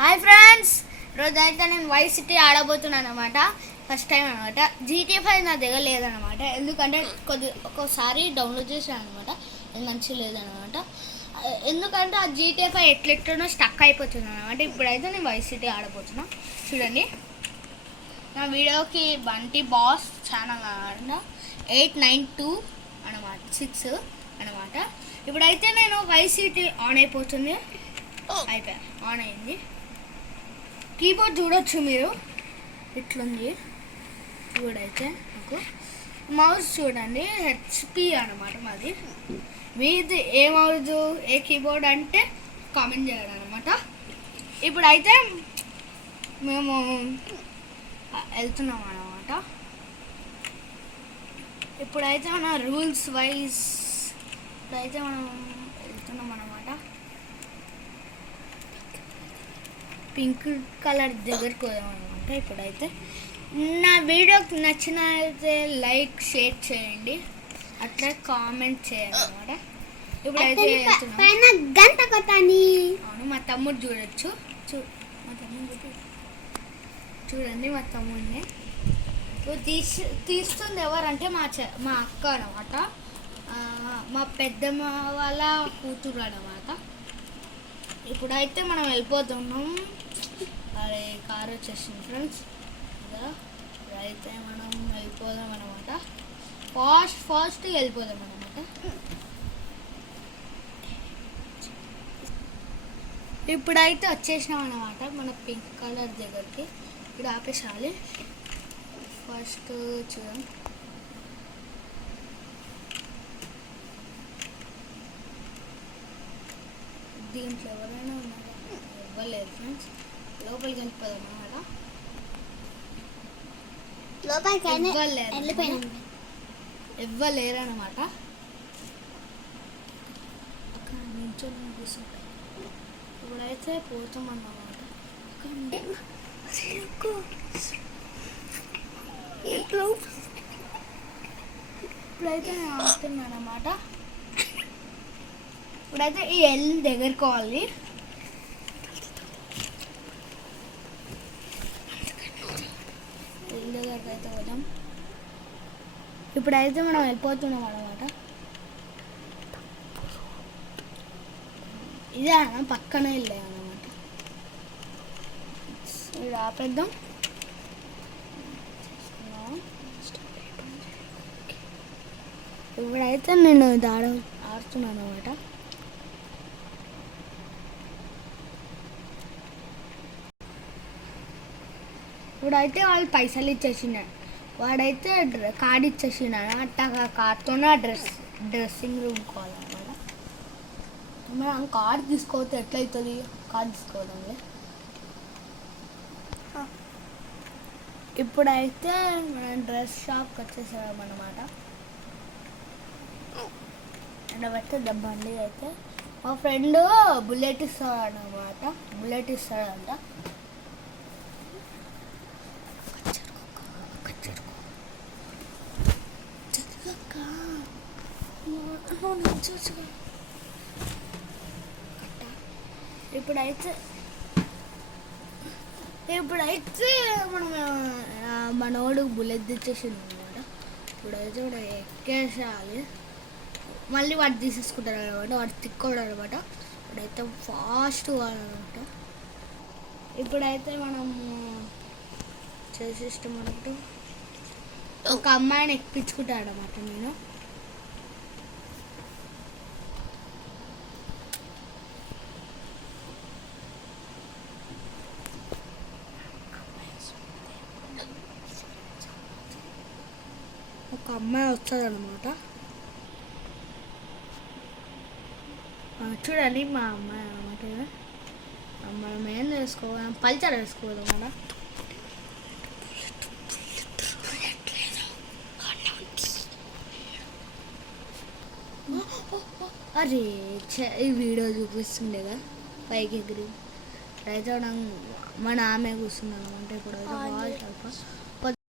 Hi friends, ఈరోజు అయితే నేను వైస్ సిటీ ఆడబోతున్నాను అనమాట. ఫస్ట్ టైం అనమాట. GTA 5 నా దగ్గర లేదనమాట, ఎందుకంటే ఒక్కోసారి డౌన్లోడ్ చేసాను అనమాట. అది మంచిగా లేదనమాట, ఎందుకంటే ఆ GTA 5 ఎట్లెట్లనో స్టక్ అయిపోతుంది అనమాట. ఇప్పుడైతే నేను వైస్ సిటీ ఆడబోతున్నా. చూడండి, నా వీడియోకి బంటి బాస్ ఛానల్ అనమాట, 892 అనమాట, 6 అనమాట. ఇప్పుడైతే నేను వైస్ సిటీ ఆన్ అయిపోతుంది. అయిపోయా, ఆన్ అయింది. కీబోర్డ్ చూడొచ్చు మీరు, ఇట్లుంది చూడైతే. నాకు మౌస్ చూడండి, HP అనమాట మాది. మీది ఏ మౌజ్ ఏ కీబోర్డ్ అంటే కామెంట్ చేయాలి అనమాట. ఇప్పుడైతే మేము వెళ్తున్నాం అనమాట. ఇప్పుడైతే మన రూల్స్ వైజ్ ఇప్పుడైతే మనం వెళ్తున్నాం అనమాట. పింక్ కలర్ దగ్గరికి పోదామన్నమాట. ఇప్పుడైతే నా వీడియోకి నచ్చినైతే లైక్ షేర్ చేయండి, అట్లా కామెంట్ చేయండి అనమాట. ఇప్పుడైతే గంట కొట్టాలి. అవును, మా తమ్ముడు చూడొచ్చు. మా తమ్ముడు చూడండి, మా తమ్ముడిని తీస్తుంది ఎవరంటే మా అక్క అనమాట, మా పెద్దమ్మ వాళ్ళ కూతురు అనమాట. ఇప్పుడైతే మనం వెళ్ళిపోతున్నాం. అరే కారు వచ్చేసింది ఫ్రెండ్స్, ఇప్పుడైతే మనం వెళ్ళిపోదాం అనమాట. ఫాస్ట్ వెళ్ళిపోదాం అనమాట. ఇప్పుడైతే వచ్చేసినాం అనమాట మన పింక్ కలర్ దగ్గరికి. ఇప్పుడు ఆపేసాలి. ఫస్ట్ చూద్దాం. దీంట్లో ఎవరైనా ఉన్నారా? ఇవ్వలేదు ఫ్రెండ్స్. లోపలికి వెళ్ళిపోదాం అనమాట. ఇవ్వలేరు అనమాట. ఇప్పుడైతే పోతాం అన్నమాట. ఇప్పుడైతే ఆపుతున్నాను అనమాట. ఇప్పుడైతే ఈ ఎల్ దగ్గరకోవాలి. ఎల్ దగ్గరికి అయితే పోదాం. ఇప్పుడైతే మనం వెళ్ళిపోతున్నాం అనమాట. ఇదే అన్న పక్కనే వెళ్ళాం అనమాట. ఇక్కడ ఆపేద్దాం. ఇప్పుడైతే నేను ఆడుతున్నాను అనమాట. ఇప్పుడైతే వాళ్ళు పైసలు ఇచ్చేసినాడు. వాడైతే కార్డు ఇచ్చేసినాడు. అట్టా కార్డుతోనే డ్రెస్సింగ్ రూమ్ కావాలన్నమాట. మనం కార్డు తీసుకోవద్దు, ఎట్లయితుంది కార్డు తీసుకోవడంలో. ఇప్పుడైతే మనం డ్రెస్ షాప్కి వచ్చేసాం అన్నమాట. అక్కడ పెట్టే బండి అయితే మా ఫ్రెండ్ బుల్లెట్ ఇస్తాడు అన్నమాట. బుల్లెట్ ఇస్తాడంట. ఇప్పుడైతే మనోడు బుల్లెట్ తెచ్చేసింది అనమాట. ఇప్పుడైతే వాడు ఎక్కేసాలి. మళ్ళీ వాడు తీసేసుకుంటారు అనమాట. వాడు తిక్కోడు అనమాట. ఇప్పుడైతే ఫాస్ట్ అనమాట. ఇప్పుడైతే మనం చేసేస్తాం అనమాట. ఒక అమ్మాయిని ఎక్కించుకుంటాడు అనమాట. నేను ఒక అమ్మాయి వస్తుంది అనమాట. చూడండి, మా అమ్మాయి అనమాట. మనం ఏం వేసుకోవాలి, పల్చర్ వేసుకోవాలి అన్నమాట. అరే ఈ వీడియో చూపిస్తుండే కదా పైకి ఎగిరి. అయితే మన ఆమె కూర్చుంది అనమాట. ఇప్పుడు అయితే బాగా